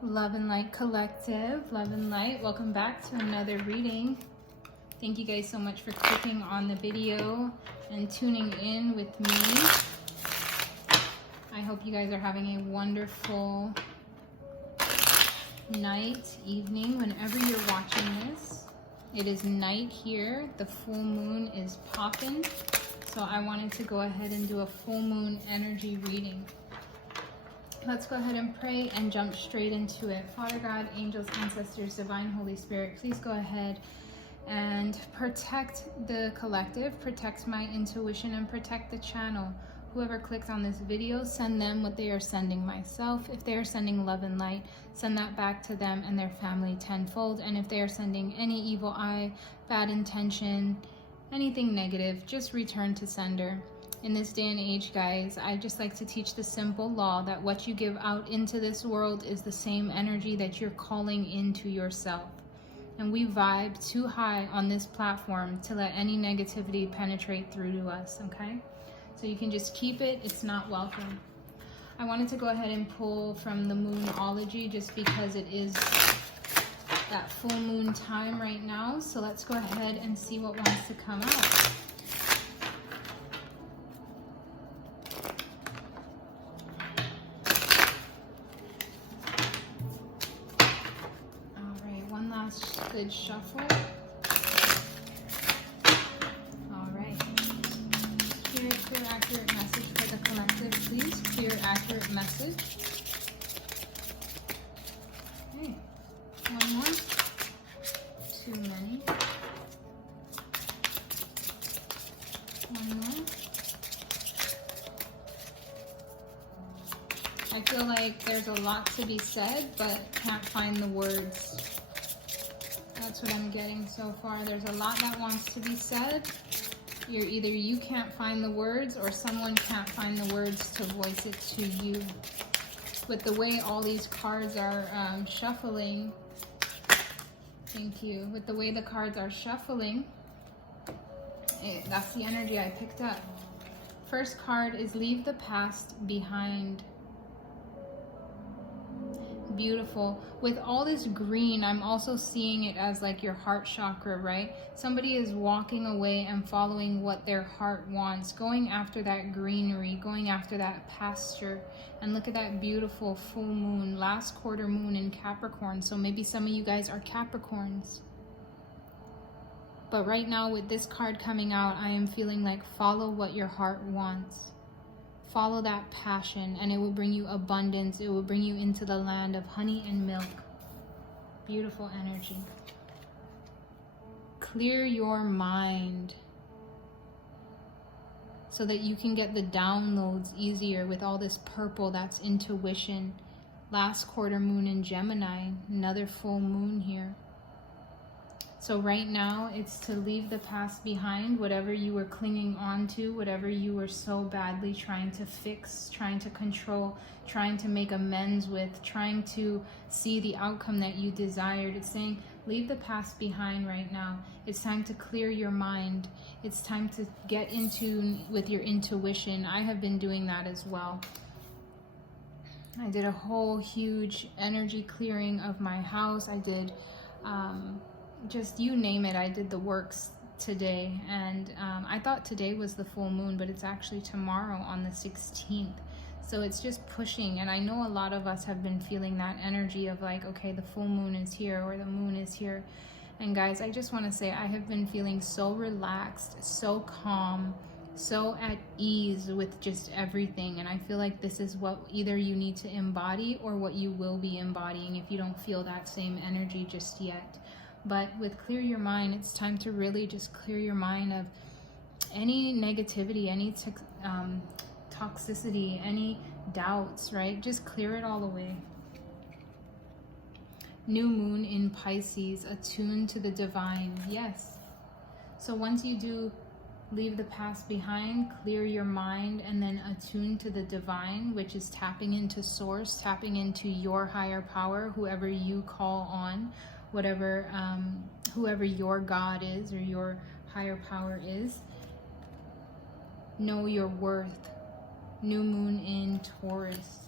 Love and Light Collective, Love and Light, welcome back to another reading. Thank you guys so much for clicking on the video and tuning in with me. I hope you guys are having a wonderful night, evening, whenever you're watching this. It is night here. The full moon is popping. So I wanted to go ahead and do a full moon energy reading. Let's go ahead and pray and jump straight into it. Father God, angels, ancestors, divine Holy Spirit, please go ahead and protect the collective, protect my intuition, and protect the channel. Whoever clicks on this video, send them what they are sending myself. If they are sending love and light, send that back to them and their family tenfold. And if they are sending any evil eye, bad intention, anything negative, just return to sender. In this day and age, guys, I just like to teach the simple law that what you give out into this world is the same energy that you're calling into yourself. And we vibe too high on this platform to let any negativity penetrate through to us, okay? So you can just keep it, it's not welcome. I wanted to go ahead and pull from the Moonology just because it is that full moon time right now. So let's go ahead and see what wants to come out. Good shuffle. All right. Clear, accurate message for the collective, please. Clear, accurate message. Okay. One more. Too many. One more. I feel like there's a lot to be said, but can't find the words. That's what I'm getting so far. There's a lot that wants to be said. Either you can't find the words or someone can't find the words to voice it to you. With the way all these cards are shuffling, thank you. With the way the cards are shuffling, that's the energy I picked up. First card is leave the past behind. Beautiful. With all this green, I'm also seeing it as like your heart chakra, right? Somebody is walking away and following what their heart wants, going after that greenery, going after that pasture. And look at that beautiful full moon, last quarter moon in Capricorn. So maybe some of you guys are Capricorns. But right now with this card coming out, I am feeling like follow what your heart wants. Follow that passion and it will bring you abundance. It will bring you into the land of honey and milk. Beautiful energy. Clear your mind so that you can get the downloads easier with all this purple. That's intuition. Last quarter moon in Gemini. Another full moon here. So right now, it's to leave the past behind, whatever you were clinging on to, whatever you were so badly trying to fix, trying to control, trying to make amends with, trying to see the outcome that you desired. It's saying, leave the past behind right now. It's time to clear your mind. It's time to get in tune with your intuition. I have been doing that as well. I did a whole huge energy clearing of my house. I did... just you name it, I did the works today. And I thought today was the full moon, but it's actually tomorrow on the 16th. So it's just pushing. And I know a lot of us have been feeling that energy of like, okay, the full moon is here or the moon is here. And guys, I just want to say I have been feeling so relaxed, so calm, so at ease with just everything. And I feel like this is what either you need to embody or what you will be embodying if you don't feel that same energy just yet. But with clear your mind, it's time to really just clear your mind of any negativity, any toxicity, any doubts, right? Just clear it all away. New moon in Pisces, attuned to the divine. Yes. So once you do leave the past behind, clear your mind, and then attune to the divine, which is tapping into source, tapping into your higher power, whoever you call on, whatever, whoever your God is or your higher power is. Know your worth. New moon in Taurus.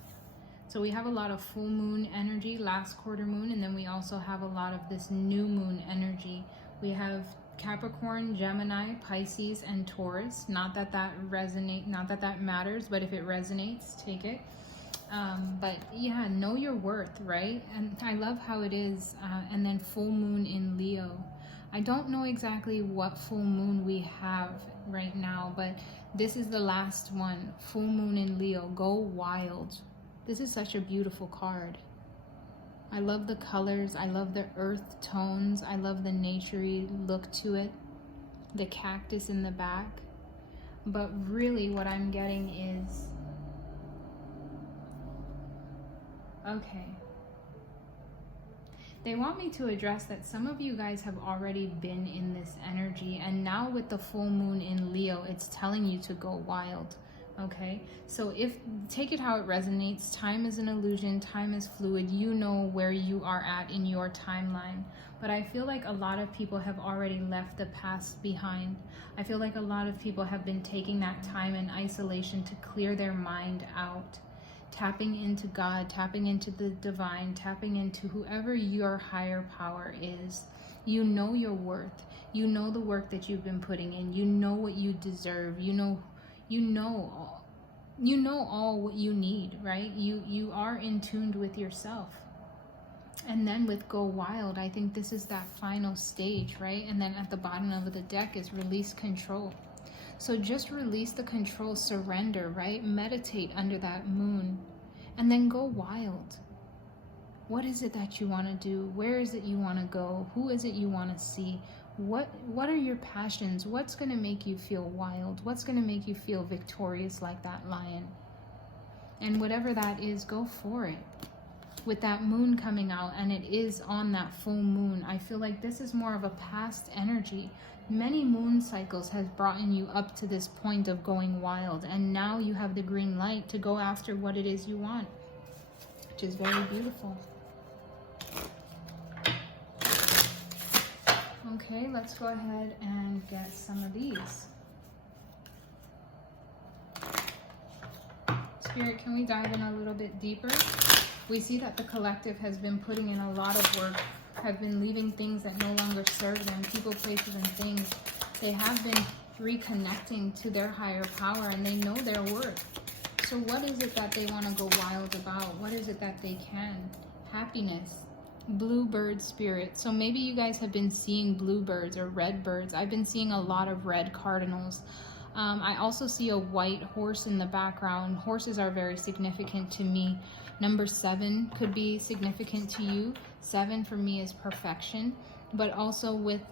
So we have a lot of full moon energy, last quarter moon, and then we also have a lot of this new moon energy. We have Capricorn, Gemini, Pisces, and Taurus. Not that that matters, but if it resonates, take it. But yeah, know your worth, right? And I love how it is. And then full moon in Leo. I don't know exactly what full moon we have right now, but this is the last one. Full moon in Leo. Go wild. This is such a beautiful card. I love the colors. I love the earth tones. I love the naturey look to it. The cactus in the back. But really what I'm getting is, okay, they want me to address that some of you guys have already been in this energy, and now with the full moon in Leo, it's telling you to go wild. Okay, so take it how it resonates. Time is an illusion, time is fluid. You know where you are at in your timeline. But I feel like a lot of people have already left the past behind. I feel like a lot of people have been taking that time in isolation to clear their mind out. Tapping into God, tapping into the divine, tapping into whoever your higher power is. You know your worth. You know the work that you've been putting in. You know what you deserve. You know all what you need, right? You are in tune with yourself. And then with Go Wild, I think this is that final stage, right? And then at the bottom of the deck is release control. So just release the control, surrender, right? Meditate under that moon and then go wild. What is it that you want to do? Where is it you want to go? Who is it you want to see? What are your passions? What's going to make you feel wild? What's going to make you feel victorious like that lion? And whatever that is, go for it. With that moon coming out, and it is on that full moon, I feel like this is more of a past energy. Many moon cycles has brought you up to this point of going wild, and now you have the green light to go after what it is you want, which is very beautiful. Okay, let's go ahead and get some of these. Spirit, can we dive in a little bit deeper? We see that the collective has been putting in a lot of work, have been leaving things that no longer serve them, people, places, and things. They have been reconnecting to their higher power, and they know their worth. So what is it that they want to go wild about? What is it that they can? Happiness. Bluebird spirit. So maybe you guys have been seeing bluebirds or red birds. I've been seeing a lot of red cardinals. I also see a white horse in the background. Horses are very significant to me. Number 7 could be significant to you. 7 for me is perfection. But also with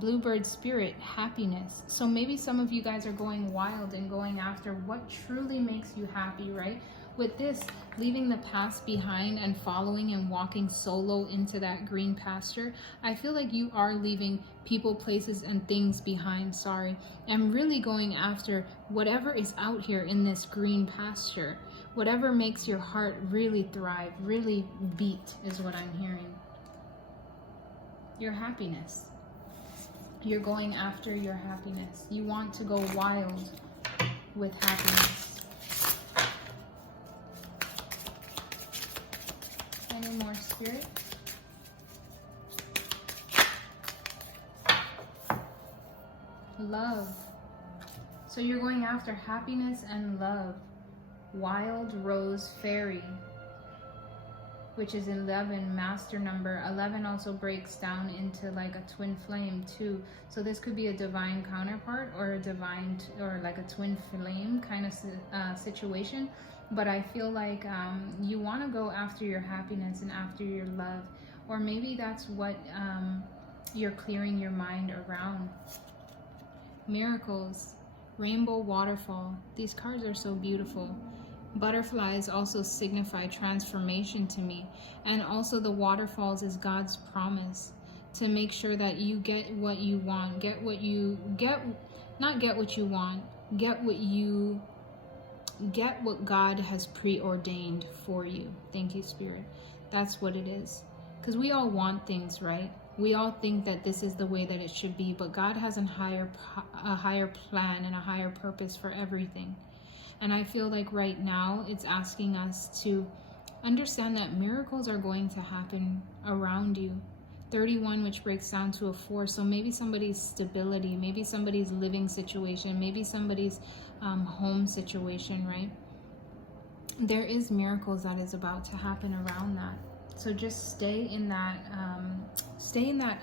bluebird spirit, happiness. So maybe some of you guys are going wild and going after what truly makes you happy, right? With this, leaving the past behind and following and walking solo into that green pasture, I feel like you are leaving people, places, and things behind, and really going after whatever is out here in this green pasture. Whatever makes your heart really thrive, really beat, is what I'm hearing. Your happiness. You're going after your happiness. You want to go wild with happiness. Any more, Spirit? Love. So you're going after happiness and love. Wild Rose Fairy, which is 11, master number. 11 also breaks down into like a twin flame too. So this could be a divine counterpart or a divine or like a twin flame kind of situation. But I feel like you want to go after your happiness and after your love. Or maybe that's what you're clearing your mind around. Miracles. Rainbow Waterfall. These cards are so beautiful. Butterflies also signify transformation to me. And also the waterfalls is God's promise to make sure that you get what you want. Get what you want. Get what God has preordained for you. Thank you, Spirit. That's what it is. Because we all want things, right? We all think that this is the way that it should be, but God has a higher plan and a higher purpose for everything. And I feel like right now it's asking us to Understand that miracles are going to happen around you. 31, which breaks down to a 4. So maybe somebody's stability, maybe somebody's living situation, maybe somebody's home situation, right? There is miracles that is about to happen around that. So just stay in that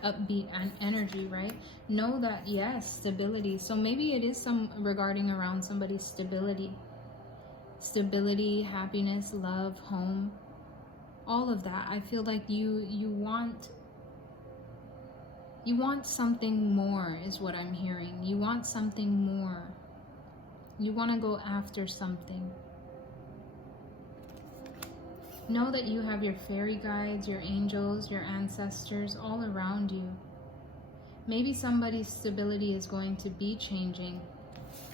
upbeat energy, right? Know that, yes, stability. So maybe it is some regarding around somebody's stability, happiness, love, home, all of that. I feel like you want something more is what I'm hearing. You want something more. You want to go after something. Know that you have your fairy guides, your angels, your ancestors all around you. Maybe somebody's stability is going to be changing,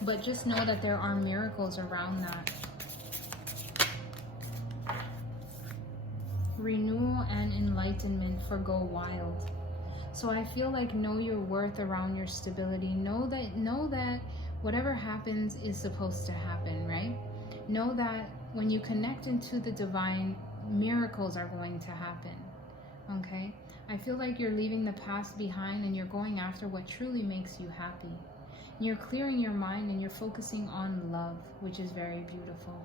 but just know that there are miracles around that. Renewal and enlightenment for go wild. So I feel like know your worth around your stability. Know that whatever happens is supposed to happen, right? Know that when you connect into the divine, miracles are going to happen, okay? I feel like you're leaving the past behind and you're going after what truly makes you happy. And you're clearing your mind and you're focusing on love, which is very beautiful.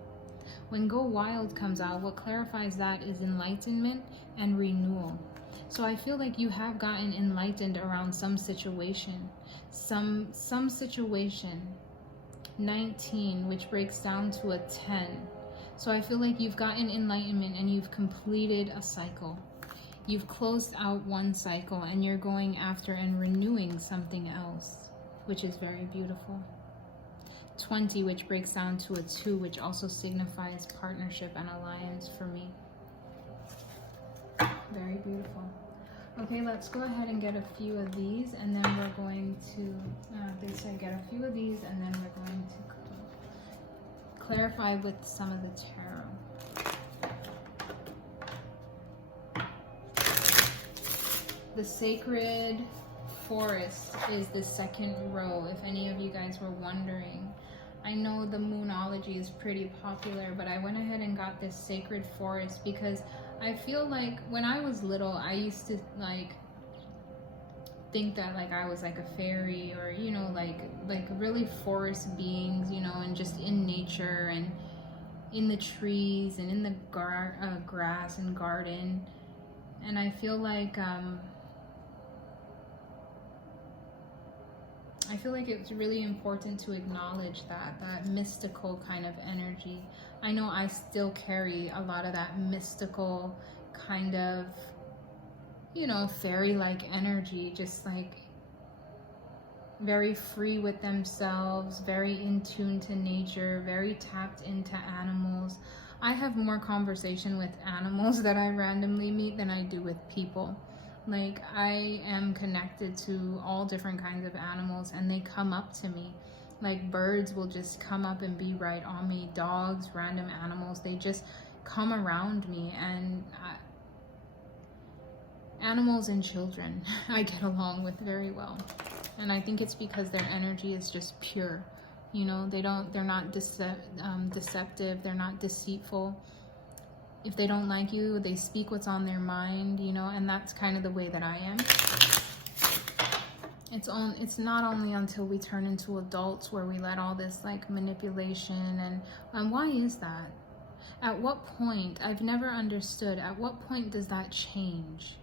When Go Wild comes out, what clarifies that is enlightenment and renewal. So I feel like you have gotten enlightened around some situation, some situation. 19, which breaks down to a 10. So I feel like you've gotten enlightenment and you've completed a cycle. You've closed out one cycle and you're going after and renewing something else, which is very beautiful. 20, which breaks down to a 2, which also signifies partnership and alliance for me. Very beautiful. Okay, let's go ahead and get a few of these, and then we're going to, they said get a few of these, and then we're going to clarify with some of the tarot. The sacred forest is the second row, if any of you guys were wondering. I know the Moonology is pretty popular, but I went ahead and got this sacred forest because I feel like when I was little, I used to like think that like I was like a fairy, or you know, like really forest beings, you know, and just in nature and in the trees and in the grass and garden. And I feel like it's really important to acknowledge that mystical kind of energy. I know I still carry a lot of that mystical kind of, you know, fairy-like energy, just like very free with themselves, very in tune to nature, very tapped into animals. I have more conversation with animals that I randomly meet than I do with people. Like, I am connected to all different kinds of animals and they come up to me. Like, birds will just come up and be right on me. Dogs, random animals, they just come around me. And animals and children I get along with very well. And I think it's because their energy is just pure. You know, they're not deceptive, they're not deceitful. If they don't like you, they speak what's on their mind, you know, and that's kind of the way that I am. It's not only until we turn into adults where we let all this like manipulation and why is that? At what point, I've never understood, at what point does that change?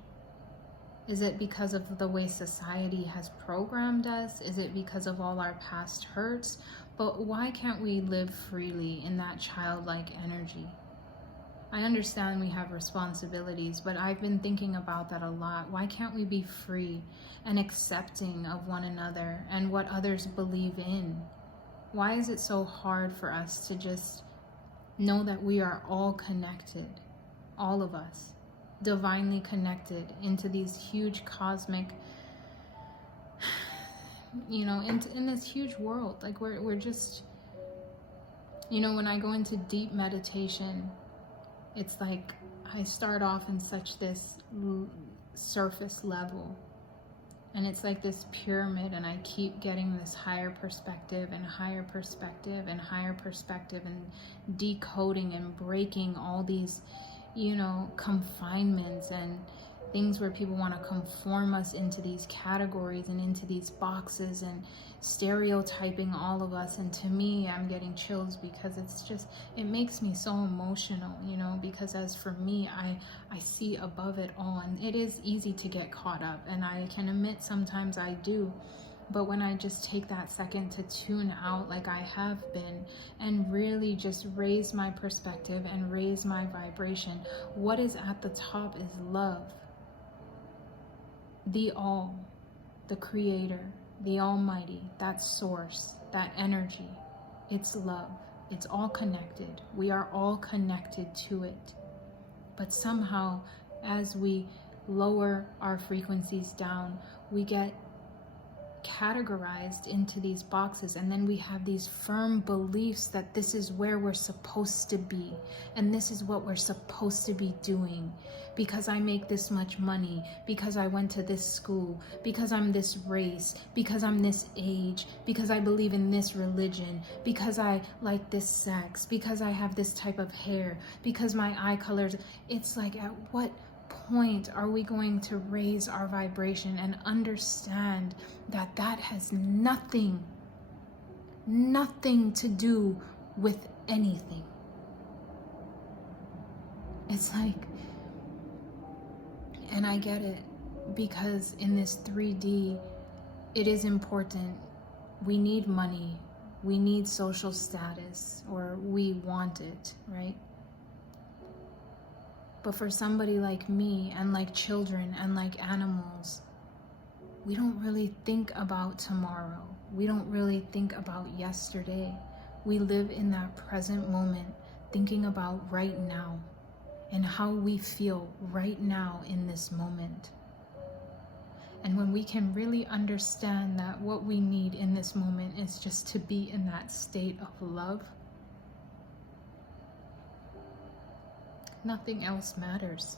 Is it because of the way society has programmed us? Is it because of all our past hurts? But why can't we live freely in that childlike energy? I understand we have responsibilities, but I've been thinking about that a lot. Why can't we be free and accepting of one another and what others believe in? Why is it so hard for us to just know that we are all connected, all of us, divinely connected into these huge cosmic, you know, in this huge world? Like we're just, you know, when I go into deep meditation, it's like I start off in such this surface level, and it's like this pyramid, and I keep getting this higher perspective and higher perspective and higher perspective, and decoding and breaking all these confinements and things where people want to conform us into these categories and into these boxes and stereotyping all of us. And to me, I'm getting chills because it makes me so emotional, because as for me, I see above it all, and it is easy to get caught up, and I can admit sometimes I do. But when I just take that second to tune out like I have been and really just raise my perspective and raise my vibration, what is at the top is love. The all, the creator, the almighty, that source, that energy, it's love. It's all connected. We are all connected to it. But somehow, as we lower our frequencies down, we get categorized into these boxes, and then we have these firm beliefs that this is where we're supposed to be, and this is what we're supposed to be doing, because I make this much money, because I went to this school, because I'm this race, because I'm this age, because I believe in this religion, because I like this sex, because I have this type of hair, because my eye colors. It's like, at what point are we going to raise our vibration and understand that that has nothing to do with anything? It's like, and I get it, because in this 3D, it is important. We need money, we need social status, or we want it, right? But for somebody like me, and like children, and like animals, we don't really think about tomorrow. We don't really think about yesterday. We live in that present moment, thinking about right now and how we feel right now in this moment. And when we can really understand that what we need in this moment is just to be in that state of love, nothing else matters.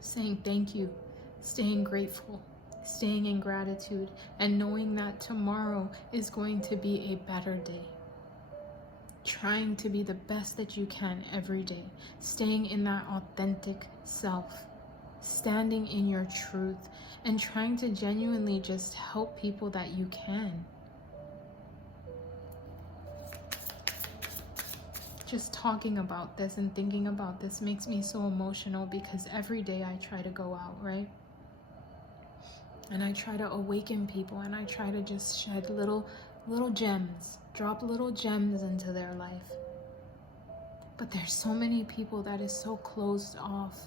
Saying thank you, staying grateful, staying in gratitude, and knowing that tomorrow is going to be a better day. Trying to be the best that you can every day, staying in that authentic self, standing in your truth, and trying to genuinely just help people that you can. Just talking about this and thinking about this makes me so emotional, because every day I try to go out, right? And I try to awaken people, and I try to just shed little gems, drop little gems into their life. But there's so many people that is so closed off.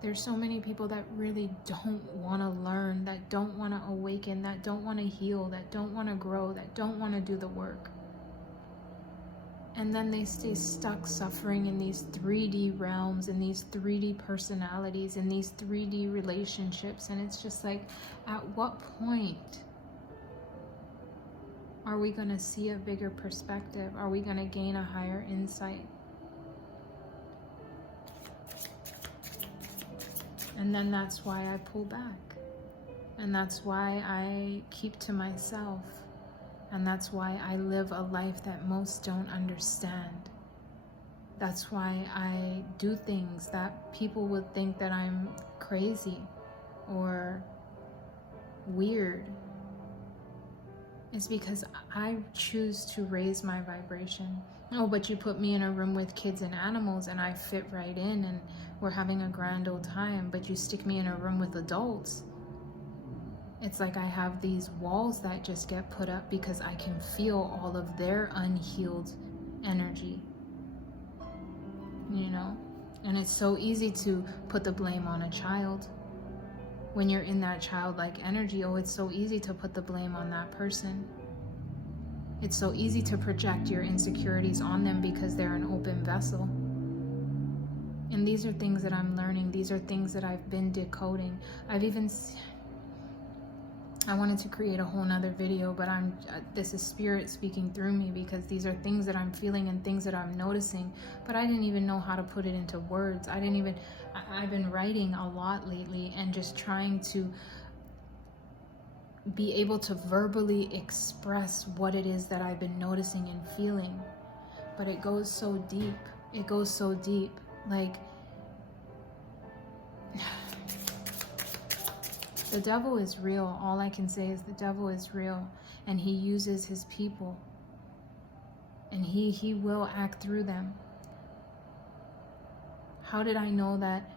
There's so many people that really don't want to learn, that don't want to awaken, that don't want to heal, that don't want to grow, that don't want to do the work. And then they stay stuck suffering in these 3D realms, in these 3D personalities, in these 3D relationships. And it's just like, at what point are we going to see a bigger perspective? Are we going to gain a higher insight? And then that's why I pull back. And that's why I keep to myself. And that's why I live a life that most don't understand. That's why I do things that people would think that I'm crazy or weird. It's because I choose to raise my vibration. Oh, but you put me in a room with kids and animals and I fit right in and we're having a grand old time, but you stick me in a room with adults. It's like I have these walls that just get put up because I can feel all of their unhealed energy, And it's so easy to put the blame on a child. When you're in that childlike energy, it's so easy to put the blame on that person. It's so easy to project your insecurities on them because they're an open vessel. And these are things that I'm learning. These are things that I've been decoding. I wanted to create a whole nother video, but this is spirit speaking through me, because these are things that I'm feeling and things that I'm noticing, but I didn't even know how to put it into words. I've been writing a lot lately and just trying to be able to verbally express what it is that I've been noticing and feeling. But it goes so deep. it goes so deep. Like, the devil is real. All I can say is the devil is real, and he uses his people, and he will act through them. How did I know that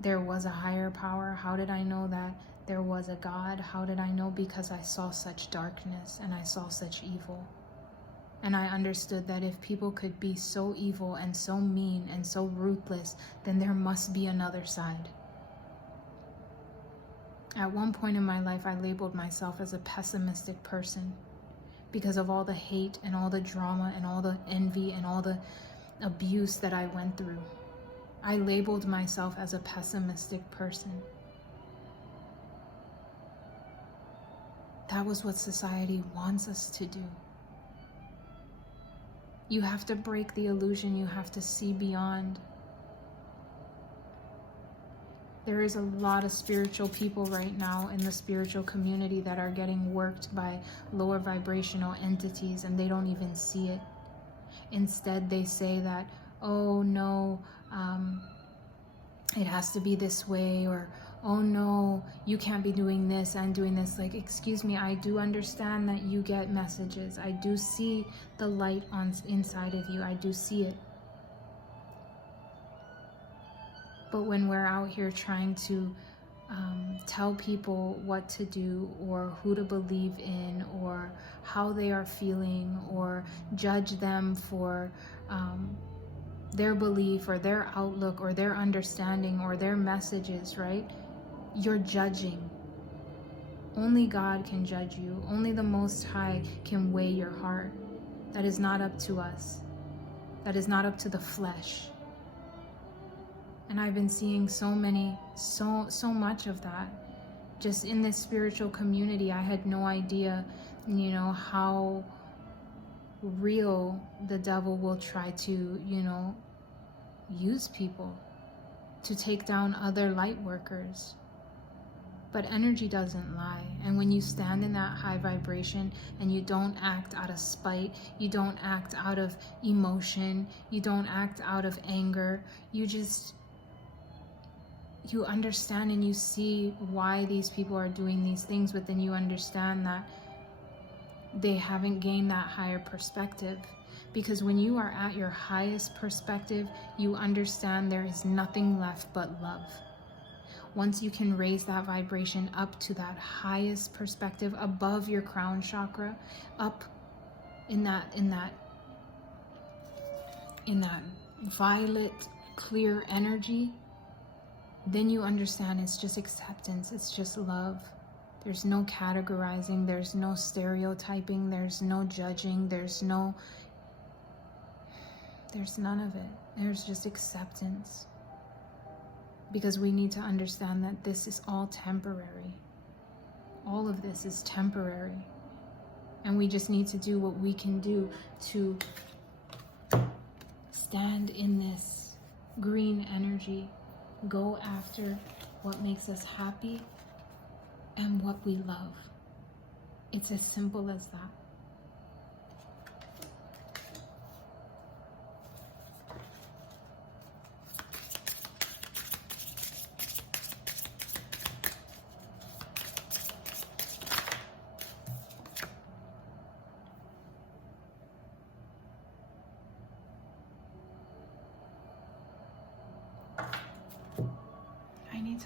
there was a higher power? How did I know that there was a God? How did I know? Because I saw such darkness and I saw such evil. And I understood that if people could be so evil and so mean and so ruthless, then there must be another side. At one point in my life, I labeled myself as a pessimistic person because of all the hate and all the drama and all the envy and all the abuse that I went through. I labeled myself as a pessimistic person. That was what society wants us to do. You have to break the illusion. You have to see beyond. There is a lot of spiritual people right now in the spiritual community that are getting worked by lower vibrational entities, and they don't even see it. Instead, they say that, oh no, it has to be this way, or oh no, you can't be doing this and doing this. Like, excuse me, I do understand that you get messages. I do see the light on inside of you. I do see it. But when we're out here trying to tell people what to do or who to believe in or how they are feeling or judge them for their belief or their outlook or their understanding or their messages, right? You're judging. Only God can judge you. Only the Most High can weigh your heart. That is not up to us. That is not up to the flesh. And I've been seeing so much of that. Just in this spiritual community, I had no idea, how real the devil will try to, use people to take down other light workers. But energy doesn't lie. And when you stand in that high vibration and you don't act out of spite, you don't act out of emotion, you don't act out of anger, you understand and you see why these people are doing these things, but then you understand that they haven't gained that higher perspective. Because when you are at your highest perspective, you understand there is nothing left but love. Once you can raise that vibration up to that highest perspective, above your crown chakra, up in that violet, clear energy, then you understand it's just acceptance, it's just love. There's no categorizing, there's no stereotyping, there's no judging, there's none of it. There's just acceptance. Because we need to understand that this is all temporary. All of this is temporary. And we just need to do what we can do to stand in this green energy. Go after what makes us happy and what we love. It's as simple as that.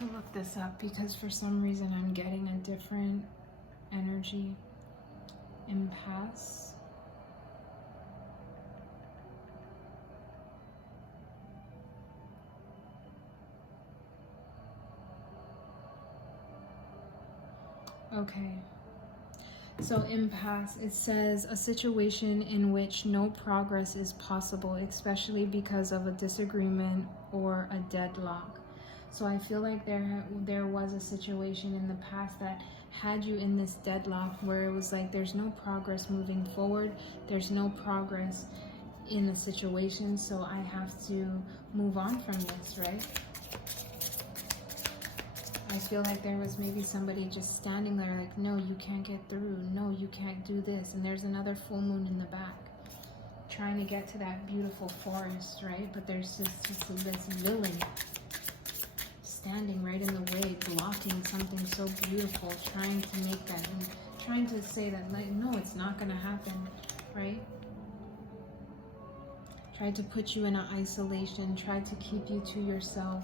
To look this up because for some reason I'm getting a different energy. Impasse. Okay. So impasse, it says a situation in which no progress is possible, especially because of a disagreement or a deadlock. So I feel like there was a situation in the past that had you in this deadlock where it was like there's no progress moving forward, there's no progress in the situation, so I have to move on from this, right? I feel like there was maybe somebody just standing there like, no, you can't get through, no, you can't do this, and there's another full moon in the back trying to get to that beautiful forest, right? But there's just this villain standing right in the way, blocking something so beautiful, trying to make that, and trying to say that, like, no, it's not going to happen, right? Tried to put you in an isolation, tried to keep you to yourself,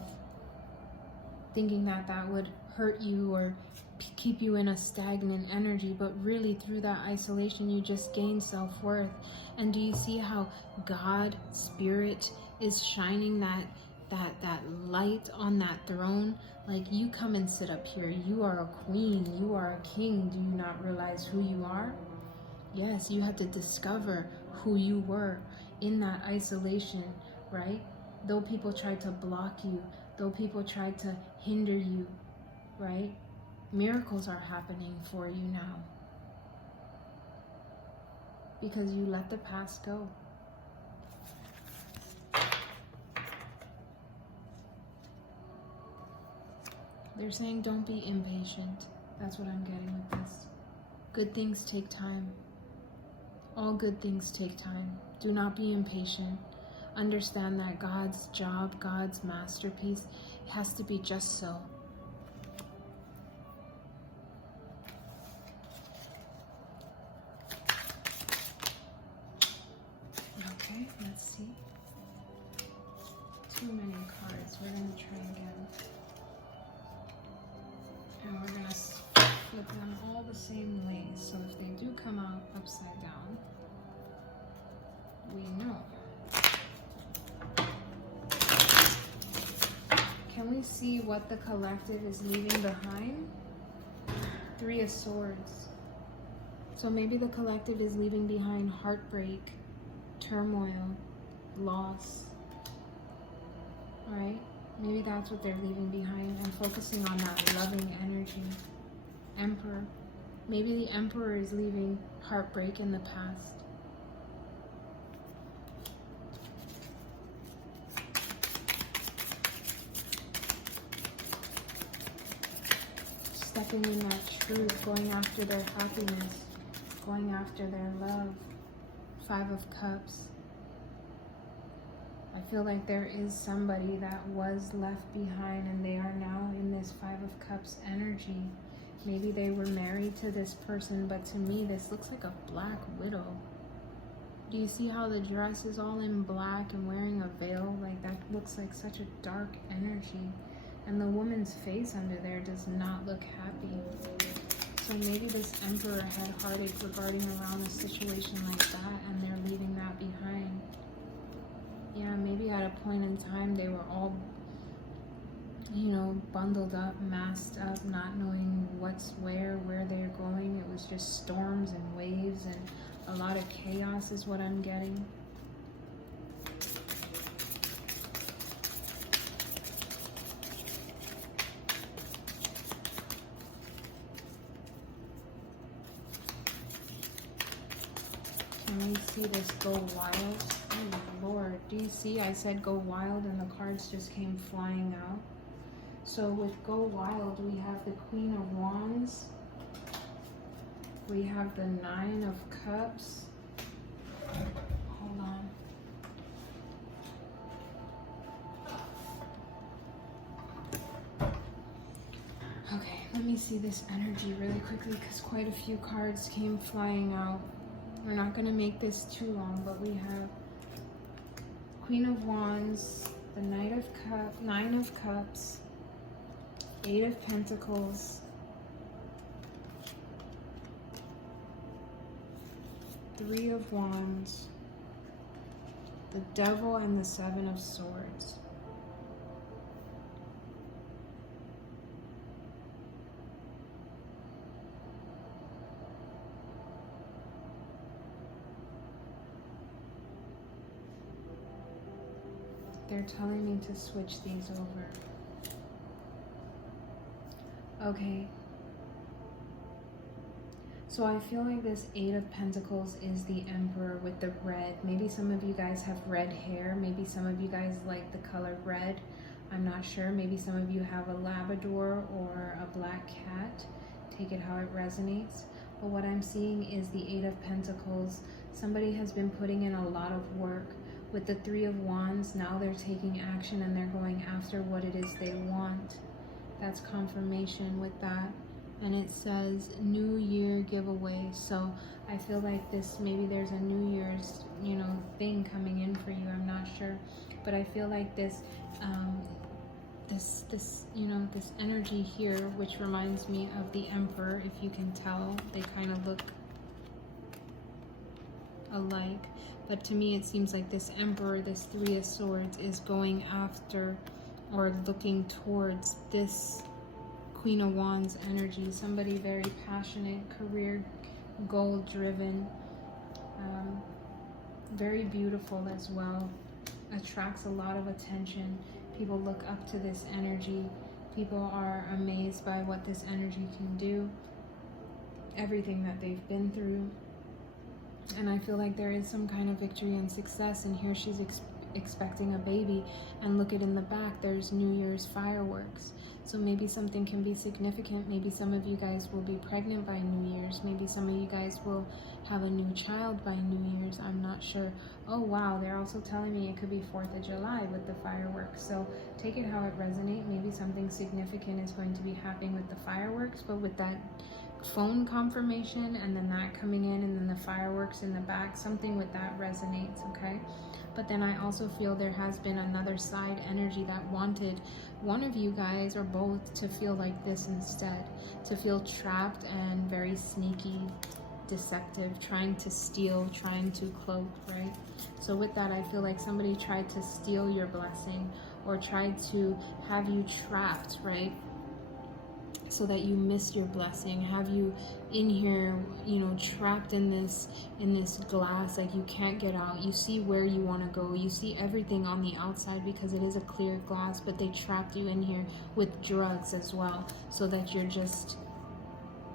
thinking that that would hurt you or keep you in a stagnant energy, but really through that isolation you just gain self-worth. And do you see how God, Spirit, is shining that light on that throne? Like, you come and sit up here, you are a queen, you are a king. Do you not realize who you are? Yes, you had to discover who you were in that isolation, right? Though people tried to block you, though people tried to hinder you, right? Miracles are happening for you now because you let the past go. They're saying don't be impatient. That's what I'm getting with this. Good things take time. All good things take time. Do not be impatient. Understand that God's job, God's masterpiece, has to be just so. Okay, let's see. Too many cards. We're going to try again. And we're going to flip them all the same way. So if they do come out upside down, we know. Can we see what the collective is leaving behind? 3 of Swords. So maybe the collective is leaving behind heartbreak, turmoil, loss, right? Maybe that's what they're leaving behind and focusing on that loving energy. Emperor. Maybe the Emperor is leaving heartbreak in the past. Stepping in that truth, going after their happiness, going after their love. 5 of Cups. I feel like there is somebody that was left behind and they are now in this 5 of Cups energy. Maybe they were married to this person, but to me this looks like a black widow. Do you see how the dress is all in black and wearing a veil? Like, that looks like such a dark energy. And the woman's face under there does not look happy. So maybe this Emperor had heartache regarding around a situation like that, and they're leaving that behind. Yeah, maybe at a point in time they were all, you know, bundled up, masked up, not knowing what's where they're going. It was just storms and waves and a lot of chaos is what I'm getting. Can we see this go wild? Oh Lord, do you see I said go wild and the cards just came flying out? So with go wild, we have the Queen of Wands. We have the 9 of Cups. Hold on. Okay, let me see this energy really quickly because quite a few cards came flying out. We're not going to make this too long, but we have Queen of Wands, the 9 of Cups, 8 of Pentacles, 3 of Wands, the Devil, and the 7 of Swords. They're telling me to switch these over. Okay. So I feel like this 8 of Pentacles is the Emperor with the red. Maybe some of you guys have red hair. Maybe some of you guys like the color red. I'm not sure. Maybe some of you have a Labrador or a black cat. Take it how it resonates. But what I'm seeing is the 8 of Pentacles, Somebody has been putting in a lot of work. With the Three of Wands, now they're taking action and they're going after what it is they want. That's confirmation with that. And it says New Year giveaway. So I feel like this, maybe there's a New Year's, thing coming in for you. I'm not sure. But I feel like this this energy here, which reminds me of the Emperor. If you can tell, they kind of look alike. But to me, it seems like this Emperor, this Three of Swords, is going after or looking towards this Queen of Wands energy. Somebody very passionate, career, goal-driven, very beautiful as well. Attracts a lot of attention. People look up to this energy. People are amazed by what this energy can do. Everything that they've been through. And I feel like there is some kind of victory and success. And here she's expecting a baby. And look at in the back, there's New Year's fireworks. So maybe something can be significant. Maybe some of you guys will be pregnant by New Year's. Maybe some of you guys will have a new child by New Year's. I'm not sure. Oh, wow. They're also telling me it could be 4th of July with the fireworks. So take it how it resonates. Maybe something significant is going to be happening with the fireworks. But with that phone confirmation and then that coming in and then the fireworks in the back, something with that resonates, okay? But then I also feel there has been another side energy that wanted one of you guys or both to feel like this instead, to feel trapped and very sneaky, deceptive, trying to steal, trying to cloak, right? So with that, I feel like somebody tried to steal your blessing or tried to have you trapped, right? So that you miss your blessing, have you in here, trapped in this glass, like you can't get out. You see where you want to go, you see everything on the outside because it is a clear glass, but they trapped you in here with drugs as well, so that you're just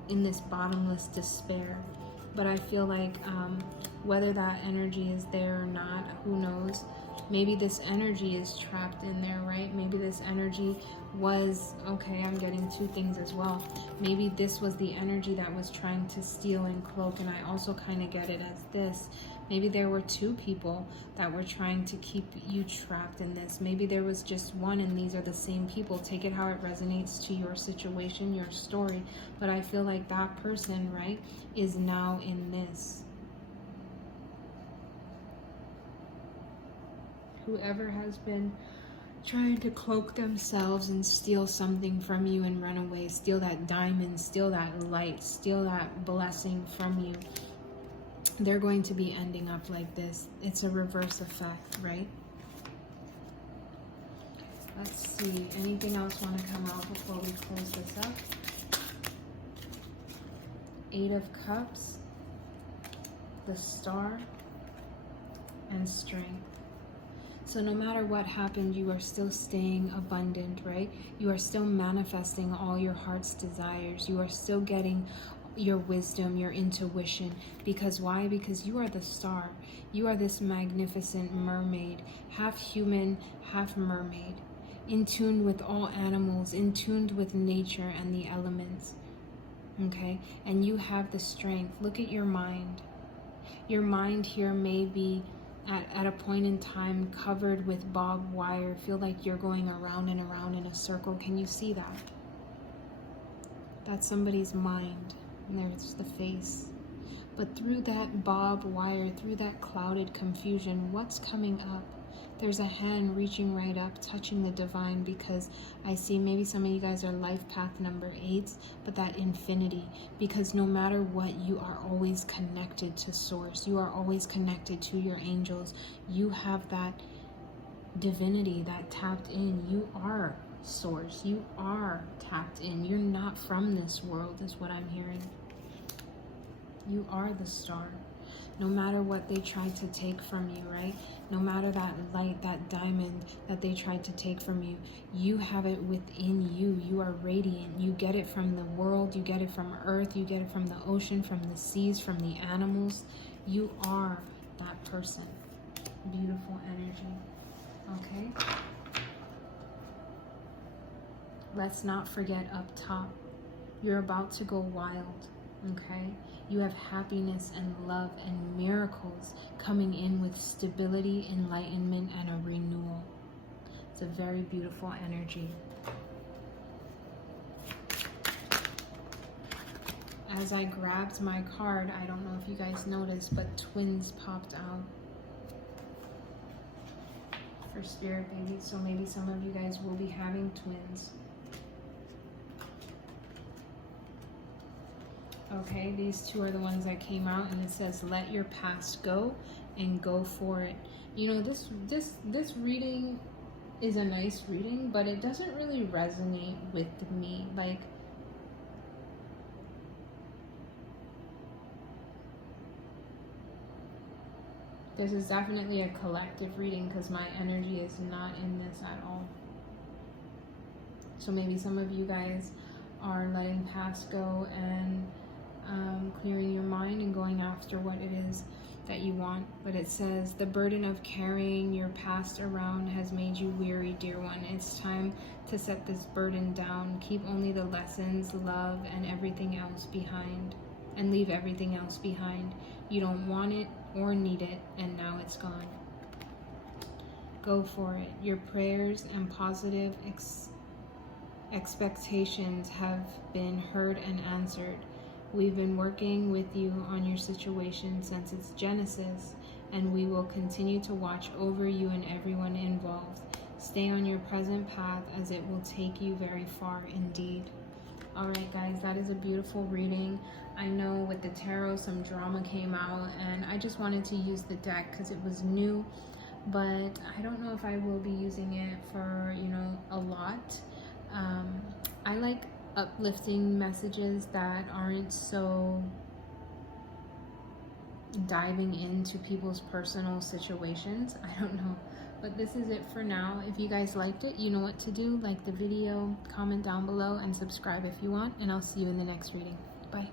in this bottomless despair. But I feel like whether that energy is there or not, who knows? Maybe this energy is trapped in there, right? Maybe this energy was, okay, I'm getting two things as well. Maybe this was the energy that was trying to steal and cloak, and I also kind of get it as this. Maybe there were two people that were trying to keep you trapped in this. Maybe there was just one and these are the same people. Take it how it resonates to your situation, your story. But I feel like that person, right, is now in this. Whoever has been trying to cloak themselves and steal something from you and run away, steal that diamond, steal that light, steal that blessing from you, they're going to be ending up like this. It's a reverse effect, right? Let's see. Anything else want to come out before we close this up? 8 of Cups, the Star, and Strength. So no matter what happened, you are still staying abundant, right? You are still manifesting all your heart's desires. You are still getting your wisdom, your intuition. Because why? Because you are the star. You are this magnificent mermaid, half human, half mermaid, in tune with all animals, in tune with nature and the elements. Okay? And you have the strength. Look at your mind. Your mind here may be at a point in time covered with barbed wire. Feel like you're going around and around in a circle. Can you see that? That's somebody's mind. And there's the face. But through that barbed wire, through that clouded confusion, what's coming up? There's a hand reaching right up, touching the divine, because I see maybe some of you guys are life path number 8, but that infinity, because no matter what, you are always connected to source. You are always connected to your angels. You have that divinity that tapped in. You are source. You are tapped in. You're not from this world, is what I'm hearing. You are the star. No matter what they tried to take from you, right? No matter that light, that diamond that they tried to take from you, you have it within you. You are radiant. You get it from the world. You get it from earth. You get it from the ocean, from the seas, from the animals. You are that person. Beautiful energy. Okay? Let's not forget up top. You're about to go wild. Okay? You have happiness and love and miracles coming in with stability, enlightenment, and a renewal. It's a very beautiful energy. As I grabbed my card, I don't know if you guys noticed, but twins popped out for spirit babies. So maybe some of you guys will be having twins. Okay, these two are the ones that came out, and it says, let your past go and go for it. You know, this reading is a nice reading, but it doesn't really resonate with me. Like, this is definitely a collective reading because my energy is not in this at all. So maybe some of you guys are letting past go and clearing your mind and going after what it is that you want. But it says, the burden of carrying your past around has made you weary, dear one. It's time to set this burden down. Keep only the lessons, love, and everything else behind, and leave everything else behind. You don't want it or need it, and now it's gone. Go for it. Your prayers and positive expectations have been heard and answered. We've been working with you on your situation since its genesis, and we will continue to watch over you and everyone involved. Stay on your present path, as it will take you very far indeed. All right, guys, that is a beautiful reading. I know with the tarot, some drama came out, and I just wanted to use the deck because it was new, but I don't know if I will be using it for, you know, a lot. I like uplifting messages that aren't so diving into people's personal situations. I don't know, but this is it for now. If you guys liked it, you know what to do. Like the video, comment down below, and subscribe if you want, and I'll see you in the next reading. Bye.